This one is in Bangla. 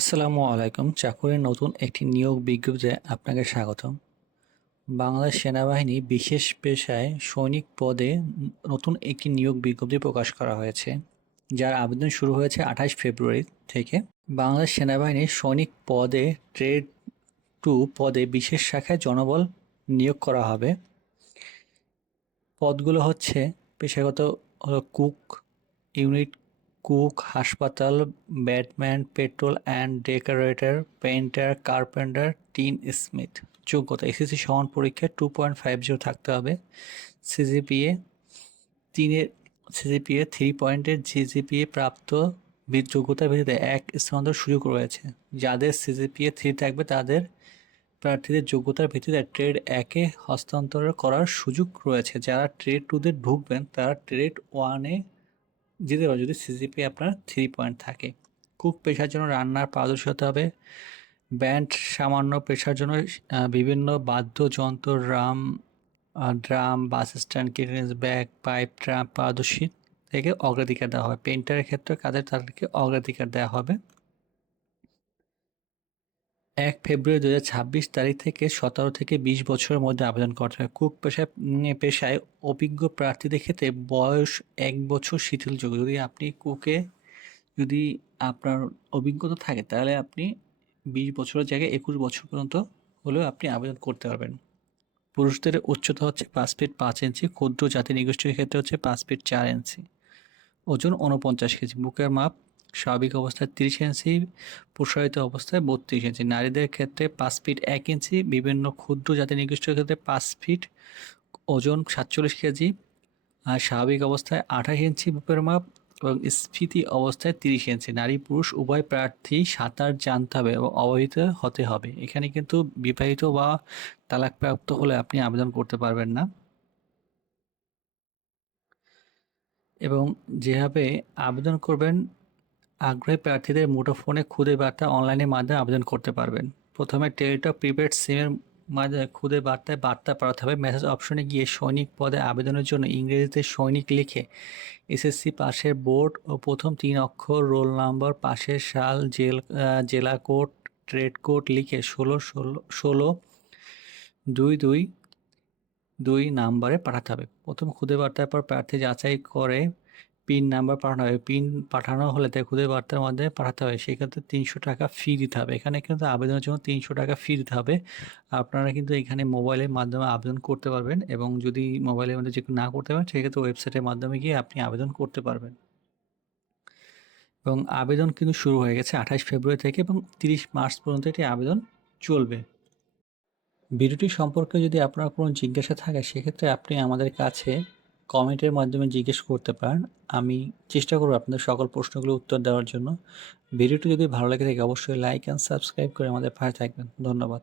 আসসালামু আলাইকুম। চাকুরির নতুন একটি নিয়োগ বিজ্ঞপ্তিতে আপনাকে স্বাগতম। বাংলাদেশ সেনাবাহিনী বিশেষ পেশায় সৈনিক পদে নতুন একটি নিয়োগ বিজ্ঞপ্তি প্রকাশ করা হয়েছে, যার আবেদন শুরু হয়েছে আঠাশ ফেব্রুয়ারি থেকে। বাংলাদেশ সেনাবাহিনীর সৈনিক পদে ট্রেড টু পদে বিশেষ শাখায় জনবল নিয়োগ করা হবে। পদগুলো হচ্ছে পেশাগত হলো কুক, ইউনিট কুক হাসপাতাল, batman, petrol and decorator painter carpenter, tin smith. যোগ্যতা, এসএসসি সমান পরীক্ষায় টু পয়েন্ট ফাইভ জিরো থাকতে হবে। সিজিপিএ তিনের, সিজিপিএ থ্রি পয়েন্টের জিজিপিএ প্রাপ্ত যোগ্যতার ভিত্তিতে এক স্থানান্তর সুযোগ রয়েছে। যাদের সিজিপিএ থ্রি থাকবে, তাদের প্রার্থীদের যোগ্যতার ভিত্তিতে ট্রেড একে হস্তান্তর করার সুযোগ রয়েছে। যারা ট্রেড টুতে ঢুকবেন, তারা ট্রেড ওয়ানে যেতে পারে যদি সিজিপি আপনার থ্রি পয়েন্ট থাকে। কুক পেশার জন্য রান্নার পারদর্শী হতে হবে। ব্যান্ড সামান্য পেশার জন্য বিভিন্ন বাদ্যযন্ত্র, রাম ড্রাম, বাস স্ট্যান্ড, কিডনেস ব্যাগ, পাইপ ট্রাম পারদর্শী থেকে অগ্রাধিকার দেওয়া হবে। পেন্টারের ক্ষেত্রে কাজের তাদেরকে অগ্রাধিকার দেওয়া হবে। এক ফেব্রুয়ারি দু ছাব্বিশ তারিখ থেকে সতেরো থেকে বিশ বছরের মধ্যে আবেদন করতে হবে কুক পেশায় পেশায় অভিজ্ঞ প্রার্থীদের ক্ষেত্রে বয়স এক বছর শিথিলযোগ্য যদি আপনি কুকে, যদি আপনার অভিজ্ঞতা থাকে, তাহলে আপনি বিশ বছরের জায়গায় একুশ বছর পর্যন্ত হলেও আপনি আবেদন করতে পারবেন। পুরুষদের উচ্চতা হচ্ছে পাঁচ ফিট পাঁচ ইঞ্চি, ক্ষুদ্র জাতি নিগোষ্ঠীর ক্ষেত্রে হচ্ছে পাঁচ ফিট চার ইঞ্চি। ওজন উনপঞ্চাশ কেজি। বুকের মাপ স্বাভাবিক অবস্থায় তিরিশ ইঞ্চি, প্রসারিত অবস্থায় বত্রিশ ইঞ্চি। নারীদের ক্ষেত্রে পাঁচ ফিট এক ইঞ্চি, বিভিন্ন ক্ষুদ্র জাতি নির্দিষ্ট ক্ষেত্রে পাঁচ ফিট ওজন সাতচল্লিশ কেজি। আর স্বাভাবিক অবস্থায় আঠাশ ইঞ্চি বুকের মাপ এবং স্ফীতি অবস্থায় তিরিশ ইঞ্চি। নারী পুরুষ উভয় প্রার্থী সাঁতার জানতে হবে এবং অবহিত হতে হবে। এখানে কিন্তু বিবাহিত বা তালাকপ্রাপ্ত হলে আপনি আবেদন করতে পারবেন না। এবং যেভাবে আবেদন করবেন আগ্রহী প্রার্থীদের মুঠোফোনে খুদে বার্তা অনলাইনের মাধ্যমে আবেদন করতে পারবেন। প্রথমে টেলিটক প্রিপেড সিমের মাধ্যমে খুদে বার্তায় বার্তা পাঠাতে হবে। মেসেজ অপশনে গিয়ে সৈনিক পদে আবেদনের জন্য ইংরেজিতে সৈনিক লিখে এসএসসি পাশের বোর্ড ও প্রথম তিন অক্ষর রোল নাম্বার পাশের সাল, জেল জেলা কোড, ট্রেড কোড লিখে ষোলো ষোলো ষোলো, দুই দুই দুই নাম্বারে পাঠাতে হবে। প্রথম খুদে বার্তার পর প্রার্থী যাচাই করে পিন নাম্বার পাঠানো হবে পিন পাঠানো হলে তাই খুদে বার্তার মাধ্যমে পাঠাতে হবে সেক্ষেত্রে তিনশো টাকা ফি দিতে হবে। এখানে কিন্তু আবেদনের জন্য তিনশো টাকা ফি দিতে হবে। আপনারা কিন্তু এখানে মোবাইলের মাধ্যমে আবেদন করতে পারবেন এবং যদি মোবাইলের মধ্যে যে না করতে পারেন, সেক্ষেত্রে ওয়েবসাইটের মাধ্যমে গিয়ে আপনি আবেদন করতে পারবেন। এবং আবেদন কিন্তু শুরু হয়ে গেছে আঠাশ ফেব্রুয়ারি থেকে এবং তিরিশ মার্চ পর্যন্ত এটি আবেদন চলবে। ভিডিওটি সম্পর্কে যদি আপনার কোনো জিজ্ঞাসা থাকে, সেক্ষেত্রে আপনি আমাদের কাছে কমেন্টের মাধ্যমে জিজ্ঞেস করতে পারেন। আমি চেষ্টা করব আপনাদের সকল প্রশ্নগুলো উত্তর দেওয়ার জন্য। ভিডিওটি যদি ভালো লাগে থাকে, অবশ্যই লাইক অ্যান্ড সাবস্ক্রাইব করে আমাদের পাশে থাকবেন। ধন্যবাদ।